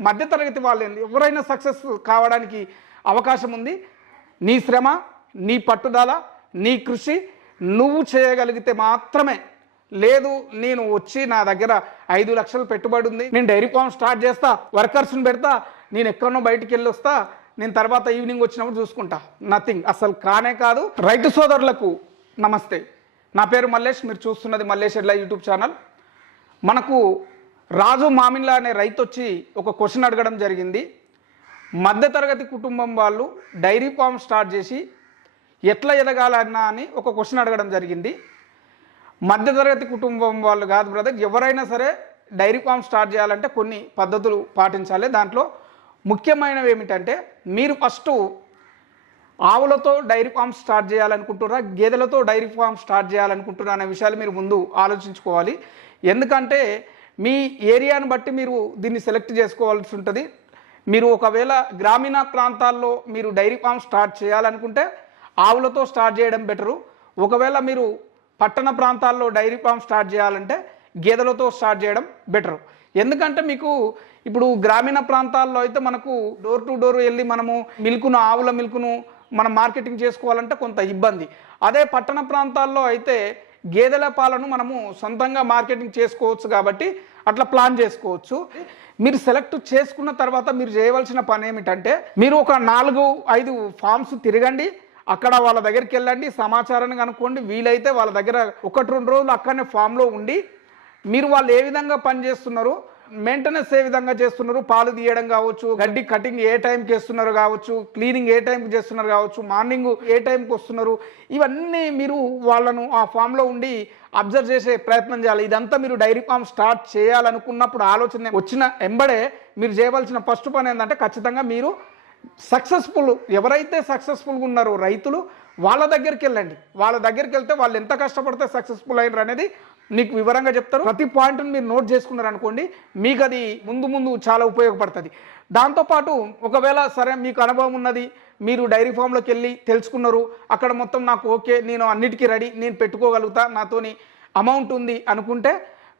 మధ్యతరగతి వాళ్ళు ఎవరైనా సక్సెస్ కావడానికి అవకాశం ఉంది. నీ శ్రమ నీ పట్టుదల నీ కృషి నువ్వు చేయగలిగితే మాత్రమే. లేదు నేను వచ్చి నా దగ్గర ఐదు లక్షలు పెట్టుబడి ఉంది. నేను డైరీ ఫామ్ స్టార్ట్ చేస్తా వర్కర్స్ని పెడతా నేను ఎక్కడో బయటికి వెళ్ళి వస్తా నేను తర్వాత ఈవినింగ్ వచ్చినప్పుడు చూసుకుంటా. నథింగ్ అసలు కానే కాదు. రైతు సోదరులకు నమస్తే. నా పేరు మల్లేష్. మీరు చూస్తున్నది మల్లేష్ ఎడ్ల యూట్యూబ్ ఛానల్. మనకు రాజు మామిన్లా అనే రైతు వచ్చి ఒక క్వశ్చన్ అడగడం జరిగింది. మధ్యతరగతి కుటుంబం వాళ్ళు డైరీ ఫామ్ స్టార్ట్ చేసి ఎట్లా ఎదగాలన్నా అని ఒక క్వశ్చన్ అడగడం జరిగింది. మధ్యతరగతి కుటుంబం వాళ్ళు కాదు బ్రదర్ ఎవరైనా సరే డైరీ ఫామ్ స్టార్ట్ చేయాలంటే కొన్ని పద్ధతులు పాటించాలి. దాంట్లో ముఖ్యమైనవి ఏమిటంటే మీరు ఫస్ట్ ఆవులతో డైరీ ఫామ్ స్టార్ట్ చేయాలనుకుంటున్నారా గేదెలతో డైరీ ఫామ్ స్టార్ట్ చేయాలనుకుంటున్నారా అనే విషయాలు మీరు ముందు ఆలోచించుకోవాలి. ఎందుకంటే మీ ఏరియాను బట్టి మీరు దీన్ని సెలెక్ట్ చేసుకోవాల్సి ఉంటుంది. మీరు ఒకవేళ గ్రామీణ ప్రాంతాల్లో మీరు డైరీ ఫామ్ స్టార్ట్ చేయాలనుకుంటే ఆవులతో స్టార్ట్ చేయడం బెటరు. ఒకవేళ మీరు పట్టణ ప్రాంతాల్లో డైరీ ఫామ్ స్టార్ట్ చేయాలంటే గేదెలతో స్టార్ట్ చేయడం బెటరు. ఎందుకంటే మీకు ఇప్పుడు గ్రామీణ ప్రాంతాల్లో అయితే మనకు డోర్ టు డోర్ వెళ్ళి మనము మిల్కును ఆవుల మిల్కును మనం మార్కెటింగ్ చేసుకోవాలంటే కొంత ఇబ్బంది. అదే పట్టణ ప్రాంతాల్లో అయితే గేదెల పాలను మనము సొంతంగా మార్కెటింగ్ చేసుకోవచ్చు కాబట్టి అట్లా ప్లాన్ చేసుకోవచ్చు. మీరు సెలెక్ట్ చేసుకున్న తర్వాత మీరు చేయవలసిన పని ఏమిటంటే మీరు ఒక నాలుగు ఐదు ఫామ్స్ తిరగండి అక్కడ వాళ్ళ దగ్గరికి వెళ్ళండి సమాచారాన్ని కనుక్కోండి వీలైతే వాళ్ళ దగ్గర ఒకటి రెండు రోజులు అక్కడనే ఫామ్లో ఉండి మీరు వాళ్ళు ఏ విధంగా పని చేస్తున్నారు మెయింటెనెన్స్ ఏ విధంగా చేస్తున్నారు? పాలు తీయడం కావచ్చు గడ్డి కటింగ్ ఏ టైంకి చేస్తున్నారు కావచ్చు క్లీనింగ్ ఏ టైంకి చేస్తున్నారు కావచ్చు మార్నింగ్ ఏ టైంకి వస్తున్నారు? ఇవన్నీ మీరు వాళ్ళను ఆ ఫామ్లో ఉండి అబ్జర్వ్ చేసే ప్రయత్నం చేయాలి. ఇదంతా మీరు డైరీ ఫామ్ స్టార్ట్ చేయాలనుకున్నప్పుడు ఆలోచన వచ్చిన ఎంబడే మీరు చేయవలసిన ఫస్ట్ పని ఏంటంటే ఖచ్చితంగా మీరు సక్సెస్ఫుల్ ఎవరైతే సక్సెస్ఫుల్గా ఉన్నారో రైతులు వాళ్ళ దగ్గరికి వెళ్ళండి. వాళ్ళ దగ్గరికి వెళ్తే వాళ్ళు ఎంత కష్టపడితే సక్సెస్ఫుల్ అయినారు అనేది నీకు వివరంగా చెప్తారు ప్రతి పాయింట్ని మీరు నోట్ చేసుకున్నారు అనుకోండి మీకు అది ముందు ముందు చాలా ఉపయోగపడుతుంది. దాంతోపాటు ఒకవేళ సరే మీకు అనుభవం ఉన్నది మీరు డైరీ ఫామ్లోకి వెళ్ళి తెలుసుకున్నారు అక్కడ మొత్తం నాకు ఓకే నేను అన్నిటికీ రెడీ నేను పెట్టుకోగలుగుతా నాతోని అమౌంట్ ఉంది అనుకుంటే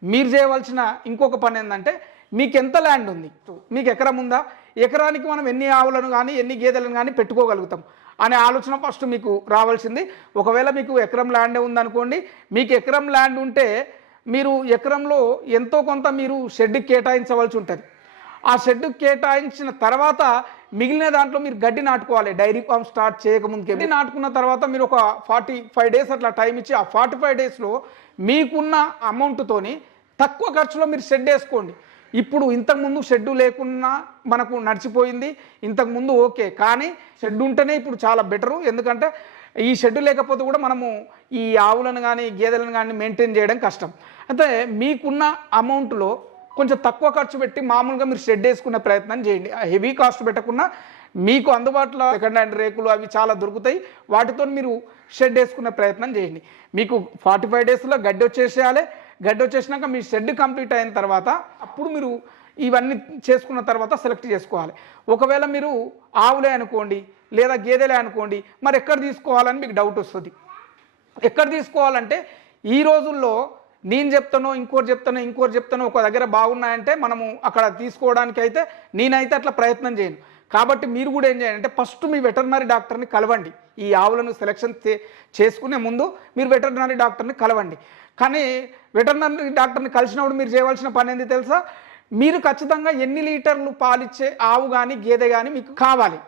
మీరు చేయవలసిన ఇంకొక పని ఏంటంటే మీకు ఎంత ల్యాండ్ ఉంది? మీకు ఎకరం ఉందా? ఎకరానికి మనం ఎన్ని ఆవులను కానీ ఎన్ని గేదెలను కానీ పెట్టుకోగలుగుతాం. అనే ఆలోచన ఫస్ట్ మీకు రావాల్సింది. ఒకవేళ మీకు ఎకరం ల్యాండ్ ఉందనుకోండి మీకు ఎకరం ల్యాండ్ ఉంటే మీరు ఎకరంలో ఎంతో కొంత మీరు షెడ్కి కేటాయించవలసి ఉంటుంది. ఆ షెడ్ కేటాయించిన తర్వాత మిగిలిన దాంట్లో మీరు గడ్డి నాటుకోవాలి. డైరీ ఫామ్ స్టార్ట్ చేయకముందుకే. గడ్డి నాటుకున్న తర్వాత మీరు ఒక ఫార్టీ ఫైవ్ డేస్ అట్లా టైం ఇచ్చి ఆ ఫార్టీ ఫైవ్ డేస్లో మీకున్న అమౌంట్తోని తక్కువ ఖర్చులో మీరు షెడ్ వేసుకోండి. ఇప్పుడు ఇంతకుముందు షెడ్డు లేకున్నా మనకు నడిచిపోయింది. ఇంతకుముందు ఓకే కానీ షెడ్ ఉంటేనే ఇప్పుడు చాలా బెటరు. ఎందుకంటే ఈ షెడ్డు లేకపోతే కూడా మనము ఈ ఆవులను కానీ గేదెలను కానీ మెయింటైన్ చేయడం కష్టం. అయితే మీకున్న అమౌంట్లో కొంచెం తక్కువ ఖర్చు పెట్టి మామూలుగా మీరు షెడ్ వేసుకునే ప్రయత్నం చేయండి. హెవీ కాస్ట్ పెట్టకుండా మీకు అందుబాటులో సెకండ్ హ్యాండ్ రేకులు అవి చాలా దొరుకుతాయి. వాటితో మీరు షెడ్ వేసుకునే ప్రయత్నం చేయండి. మీకు ఫార్టీ ఫైవ్ డేస్లో గడ్డి వచ్చేసేయాలి. గడ్డి వచ్చేసినాక మీ షెడ్ కంప్లీట్ అయిన తర్వాత అప్పుడు మీరు ఇవన్నీ చేసుకున్న తర్వాత సెలెక్ట్ చేసుకోవాలి. ఒకవేళ మీరు ఆవులే అనుకోండి లేదా గేదెలే అనుకోండి మరి ఎక్కడ తీసుకోవాలని మీకు డౌట్ వస్తుంది. ఎక్కడ తీసుకోవాలంటే ఈ రోజుల్లో నేను చెప్తానో ఇంకోటి చెప్తానో ఇంకోటి చెప్తానో ఒక దగ్గర బాగున్నాయంటే మనము అక్కడ తీసుకోవడానికి అయితే నేనైతే అట్లా ప్రయత్నం చేయను. కాబట్టి మీరు కూడా ఏం చేయాలంటే ఫస్ట్ మీ వెటర్నరీ డాక్టర్ని కలవండి. ఈ ఆవులను సెలెక్షన్ చే- చేసుకునే ముందు మీరు వెటర్నరీ డాక్టర్ని కలవండి. కానీ వెటర్నరీ డాక్టర్ని కలిసినప్పుడు మీరు చేయవలసిన పని ఏంది తెలుసా? మీరు ఖచ్చితంగా ఎన్ని లీటర్లు పాలిచ్చే ఆవు కానీ గేదె కానీ మీకు కావాలి.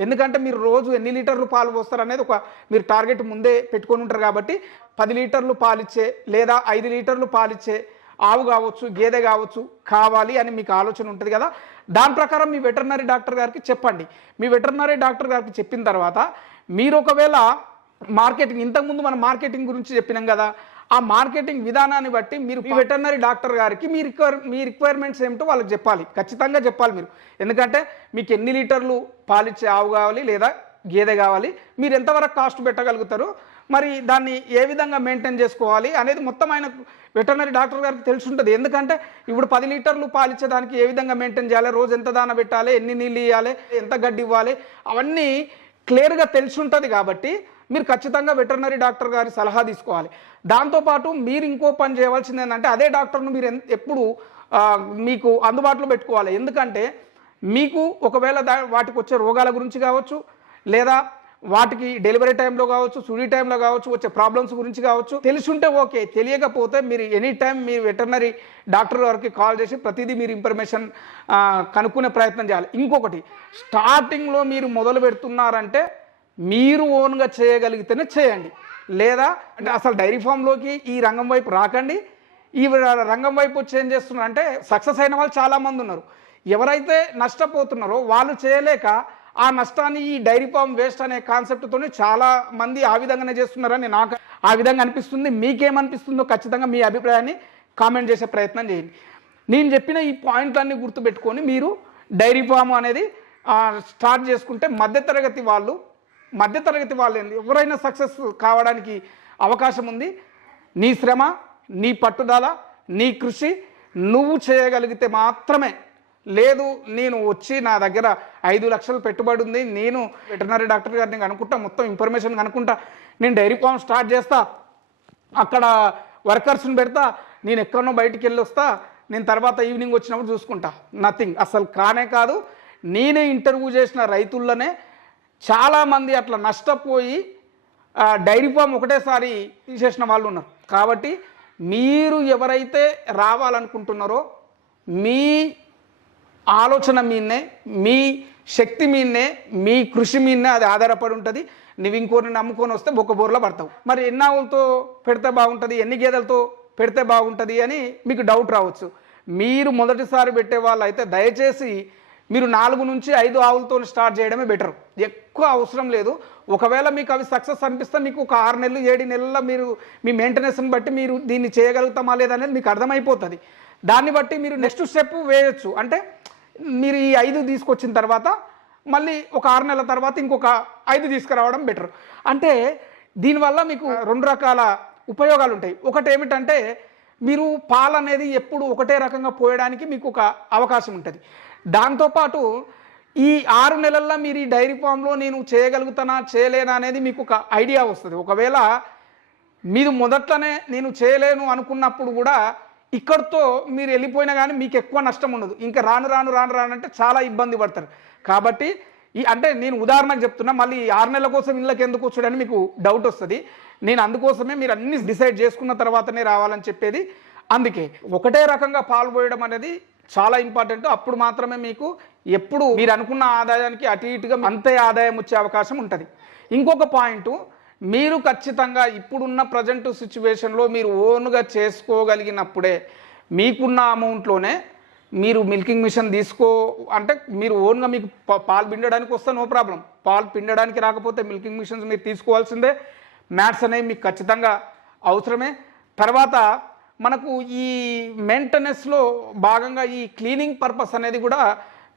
ఎందుకంటే మీరు రోజు ఎన్ని లీటర్లు పాలు పోస్తారు అనేది ఒక మీరు టార్గెట్ ముందే పెట్టుకొని ఉంటారు కాబట్టి పది లీటర్లు పాలిచ్చే లేదా ఐదు లీటర్లు పాలిచ్చే ఆవు కావచ్చు గేదె కావచ్చు కావాలి అని మీకు ఆలోచన ఉంటుంది కదా. దాని ప్రకారం మీ వెటర్నరీ డాక్టర్ గారికి చెప్పండి. మీ వెటర్నరీ డాక్టర్ గారికి చెప్పిన తర్వాత మీరు ఒకవేళ మార్కెటింగ్ ఇంతకుముందు మనం మార్కెటింగ్ గురించి చెప్పినాం కదా. ఆ మార్కెటింగ్ విధానాన్ని బట్టి మీరు మీ వెటర్నరీ డాక్టర్ గారికి మీ రిక్వైర్ మీ రిక్వైర్మెంట్స్ ఏమిటో వాళ్ళకి చెప్పాలి. ఖచ్చితంగా చెప్పాలి మీరు. ఎందుకంటే మీకు ఎన్ని లీటర్లు పాలిచ్చే ఆవు కావాలి లేదా గేదె కావాలి మీరు ఎంతవరకు కాస్ట్ పెట్టగలుగుతారు మరి దాన్ని ఏ విధంగా మెయింటైన్ చేసుకోవాలి అనేది మొత్తం ఆయన వెటర్నరీ డాక్టర్ గారికి తెలిసి ఉంటుంది ఎందుకంటే ఇప్పుడు పది లీటర్లు పాలిచ్చేదానికి ఏ విధంగా మెయింటైన్ చేయాలి? రోజు ఎంత దాన పెట్టాలి? ఎన్ని నీళ్ళు ఇవ్వాలి ఎంత గడ్డి ఇవ్వాలి? అవన్నీ క్లియర్గా తెలిసి ఉంటుంది కాబట్టి మీరు ఖచ్చితంగా వెటర్నరీ డాక్టర్ గారి సలహా తీసుకోవాలి. దాంతోపాటు మీరు ఇంకో పని చేయవలసింది ఏంటంటే అదే డాక్టర్ను మీరు ఎప్పుడు మీకు అందుబాటులో పెట్టుకోవాలి. ఎందుకంటే మీకు ఒకవేళ దా వాటికి వచ్చే రోగాల గురించి కావచ్చు లేదా వాటికి డెలివరీ టైంలో కావచ్చు సుడీ టైంలో కావచ్చు వచ్చే ప్రాబ్లమ్స్ గురించి కావచ్చు తెలుసుంటే ఓకే తెలియకపోతే మీరు ఎనీ టైం మీ వెటర్నరీ డాక్టర్ గారికి కాల్ చేసి ప్రతిదీ మీరు ఇన్ఫర్మేషన్ కనుక్కునే ప్రయత్నం చేయాలి. ఇంకొకటి స్టార్టింగ్లో మీరు మొదలు పెడుతున్నారంటే మీరు ఓన్గా చేయగలిగితేనే చేయండి. లేదా అంటే అసలు డైరీ ఫామ్లోకి ఈ రంగం వైపు రాకండి. ఈ రంగం వైపు వచ్చి ఏం చేస్తున్నారు అంటే సక్సెస్ అయిన వాళ్ళు చాలామంది ఉన్నారు. ఎవరైతే నష్టపోతున్నారో వాళ్ళు చేయలేక ఆ నష్టాన్ని ఈ డైరీ ఫామ్ వేస్ట్ అనే కాన్సెప్ట్తోనే చాలా మంది ఆ విధంగానే చేస్తున్నారని నాకు ఆ విధంగా అనిపిస్తుంది. మీకేమనిపిస్తుందో ఖచ్చితంగా మీ అభిప్రాయాన్ని కామెంట్ చేసే ప్రయత్నం చేయండి. నేను చెప్పిన ఈ పాయింట్లన్నీ గుర్తుపెట్టుకొని మీరు డైరీ ఫామ్ అనేది స్టార్ట్ చేసుకుంటే మధ్యతరగతి వాళ్ళు మధ్యతరగతి వాళ్ళు ఏంది? ఎవరైనా సక్సెస్ కావడానికి అవకాశం ఉంది. నీ శ్రమ నీ పట్టుదల నీ కృషి నువ్వు చేయగలిగితే మాత్రమే లేదు నేను వచ్చి నా దగ్గర ఐదు లక్షలు పెట్టుబడి ఉంది నేను వెటర్నరీ డాక్టర్ గారిని కనుక్కుంటా మొత్తం ఇన్ఫర్మేషన్ కనుక్కుంటా నేను డైరీ ఫామ్ స్టార్ట్ చేస్తా అక్కడ వర్కర్స్ని పెడతా నేను ఎక్కడనో బయటికి వెళ్ళి వస్తా నేను తర్వాత ఈవినింగ్ వచ్చినప్పుడు చూసుకుంటా. నథింగ్ అసలు కానే కాదు నేనే ఇంటర్వ్యూ చేసిన రైతుల్లోనే చాలామంది అట్లా నష్టపోయి డైరీ ఫామ్ ఒకటేసారి తీసేసిన వాళ్ళు ఉన్నారు. కాబట్టి మీరు ఎవరైతే రావాలనుకుంటున్నారో మీ ఆలోచన మీదనే మీ శక్తి మీదనే మీ కృషి మీదనే అది ఆధారపడి ఉంటుంది. నువ్వు ఇంకోరిని నమ్ముకొని వస్తే బొక్క బోర్లో పడతావు. మరి ఎన్ని ఆవులతో పెడితే బాగుంటుంది ఎన్ని గేదెలతో పెడితే బాగుంటుంది అని మీకు డౌట్ రావచ్చు. మీరు మొదటిసారి పెట్టే వాళ్ళు అయితే దయచేసి మీరు నాలుగు నుంచి ఐదు ఆవులతో స్టార్ట్ చేయడమే బెటర్. ఎక్కువ అవసరం లేదు. ఒకవేళ మీకు అవి సక్సెస్ అనిపిస్తే మీకు ఒక ఆరు నెలలు ఏడు నెలల మీరు మీ మెయింటెనెన్స్ని బట్టి మీరు దీన్ని చేయగలుగుతామా లేదనేది మీకు అర్థమైపోతుంది. దాన్ని బట్టి మీరు నెక్స్ట్ స్టెప్ వేయచ్చు. అంటే మీరు ఈ ఐదు తీసుకొచ్చిన తర్వాత మళ్ళీ ఒక ఆరు నెలల తర్వాత ఇంకొక ఐదు తీసుకురావడం బెటర్. అంటే దీనివల్ల మీకు రెండు రకాల ఉపయోగాలు ఉంటాయి. ఒకటి ఏమిటంటే మీరు పాలు అనేది ఎప్పుడు ఒకటే రకంగా పోయడానికి మీకు ఒక అవకాశం ఉంటుంది. దాంతోపాటు ఈ ఆరు నెలల్లో మీరు ఈ డైరీ ఫామ్లో నేను చేయగలుగుతానా చేయలేనా అనేది మీకు ఒక ఐడియా వస్తుంది. ఒకవేళ మీరు మొదట్లోనే నేను చేయలేను అనుకున్నప్పుడు కూడా ఇక్కడితో మీరు వెళ్ళిపోయినా కానీ మీకు ఎక్కువ నష్టం ఉండదు. ఇంకా రాను రాను రాను రాను అంటే చాలా ఇబ్బంది పడతారు. కాబట్టి ఈ అంటే నేను ఉదాహరణకు చెప్తున్నా మళ్ళీ ఈ ఆరు నెలల కోసం ఇళ్ళకి ఎందుకు వచ్చాడని మీకు డౌట్ వస్తుంది. నేను అందుకోసమే మీరు అన్ని డిసైడ్ చేసుకున్న తర్వాతనే రావాలని చెప్పేది. అందుకే ఒకటే రకంగా పాల్పోయడం అనేది చాలా ఇంపార్టెంట్ అప్పుడు మాత్రమే మీకు ఎప్పుడు మీరు అనుకున్న ఆదాయానికి అటు ఇటుగా అంతే ఆదాయం వచ్చే అవకాశం ఉంటుంది. ఇంకొక పాయింట్ మీరు ఖచ్చితంగా ఇప్పుడున్న ప్రజెంట్ సిచ్యువేషన్లో మీరు ఓన్గా చేసుకోగలిగినప్పుడే మీకున్న అమౌంట్లోనే మీరు మిల్కింగ్ మిషన్ తీసుకో అంటే మీరు ఓన్గా మీకు పాలు పిండడానికి వస్తే నో ప్రాబ్లం పాలు పిండడానికి రాకపోతే మిల్కింగ్ మిషన్స్ మీరు తీసుకోవాల్సిందే. మ్యాట్స్ అనేవి మీకు ఖచ్చితంగా అవసరమే. తర్వాత మనకు ఈ మెయింటెనెన్స్లో భాగంగా ఈ క్లీనింగ్ పర్పస్ అనేది కూడా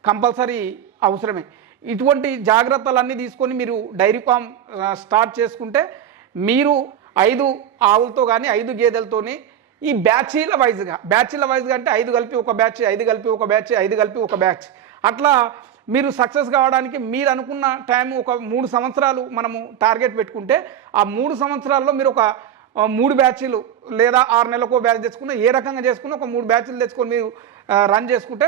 కంపల్సరీ అవసరమే. ఇటువంటి జాగ్రత్తలన్నీ తీసుకొని మీరు డైరీ ఫామ్ స్టార్ట్ చేసుకుంటే మీరు ఐదు ఆవులతో కానీ ఐదు గేదెలతోని ఈ బ్యాచీల వైజ్గా బ్యాచీల వైజ్గా అంటే ఐదు కలిపి ఒక బ్యాచ్ ఐదు కలిపి ఒక బ్యాచ్ ఐదు కలిపి ఒక బ్యాచ్. అట్లా మీరు సక్సెస్ కావడానికి మీరు అనుకున్న టైం ఒక మూడు సంవత్సరాలు మనము టార్గెట్ పెట్టుకుంటే ఆ మూడు సంవత్సరాల్లో మీరు ఒక మూడు బ్యాచ్లు లేదా ఆరు నెలలకు బ్యాచ్ తెచ్చుకున్న ఏ రకంగా చేసుకున్న ఒక మూడు బ్యాచ్లు తెచ్చుకొని మీరు రన్ చేసుకుంటే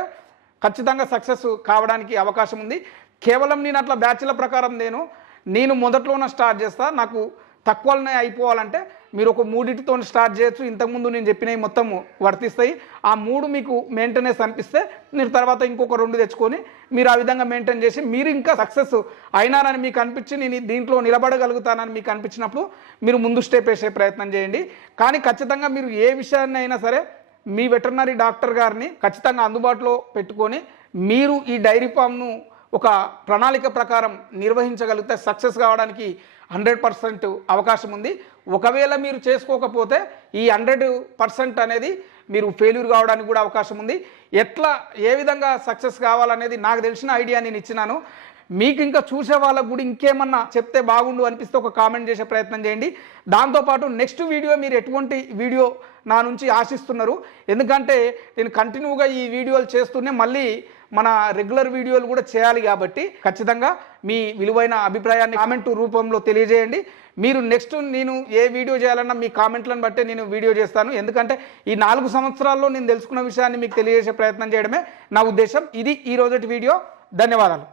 ఖచ్చితంగా సక్సెస్ కావడానికి అవకాశం ఉంది. కేవలం నేను అట్లా బ్యాచ్ల ప్రకారం నేను నేను మొదట్లోనే స్టార్ట్ చేస్తా నాకు తక్కువనే అయిపోవాలంటే మీరు ఒక మూడింటితో స్టార్ట్ చేయొచ్చు. ఇంతకుముందు నేను చెప్పినవి మొత్తం వర్తిస్తాయి. ఆ మూడు మీకు మెయింటెనెన్స్ అనిపిస్తే మీరు తర్వాత ఇంకొక రెండు తెచ్చుకొని మీరు ఆ విధంగా మెయింటైన్ చేసి మీరు ఇంకా సక్సెస్ అయినారని మీకు అనిపించి నేను దీంట్లో నిలబడగలుగుతానని మీకు అనిపించినప్పుడు మీరు ముందు స్టెప్ వేసే ప్రయత్నం చేయండి. కానీ ఖచ్చితంగా మీరు ఏ విషయాన్ని అయినా సరే మీ వెటర్నరీ డాక్టర్ గారిని ఖచ్చితంగా అందుబాటులో పెట్టుకొని మీరు ఈ డైరీ ఫామ్ను ఒక ప్రణాళిక ప్రకారం నిర్వహించగలిగితే సక్సెస్ కావడానికి హండ్రెడ్ పర్సెంట్ అవకాశం ఉంది. ఒకవేళ మీరు చేసుకోకపోతే ఈ హండ్రెడ్ పర్సెంట్ అనేది మీరు ఫెయిల్యూర్ కావడానికి కూడా అవకాశం ఉంది. ఎట్లా ఏ విధంగా సక్సెస్ కావాలనేది నాకు తెలిసిన ఐడియా నేను ఇచ్చినాను. మీకు ఇంకా చూసే వాళ్ళకు కూడా ఇంకేమన్నా చెప్తే బాగుండు అనిపిస్తే ఒక కామెంట్ చేసే ప్రయత్నం చేయండి. దాంతోపాటు నెక్స్ట్ వీడియో మీరు ఎటువంటి వీడియో నా నుంచి ఆశిస్తున్నారు. ఎందుకంటే నేను కంటిన్యూగా ఈ వీడియోలు చేస్తూనే మళ్ళీ మన రెగ్యులర్ వీడియోలు కూడా చేయాలి కాబట్టి ఖచ్చితంగా మీ విలువైన అభిప్రాయాన్ని కామెంట్ రూపంలో తెలియజేయండి. మీరు నెక్స్ట్ నేను ఏ వీడియో చేయాలన్నా మీ కామెంట్లను బట్టే నేను వీడియో చేస్తాను. ఎందుకంటే ఈ నాలుగు సంవత్సరాల్లో నేను తెలుసుకున్న విషయాన్ని మీకు తెలియజేసే ప్రయత్నం చేయడమే నా ఉద్దేశం. ఇది ఈ రోజటి వీడియో ధన్యవాదాలు.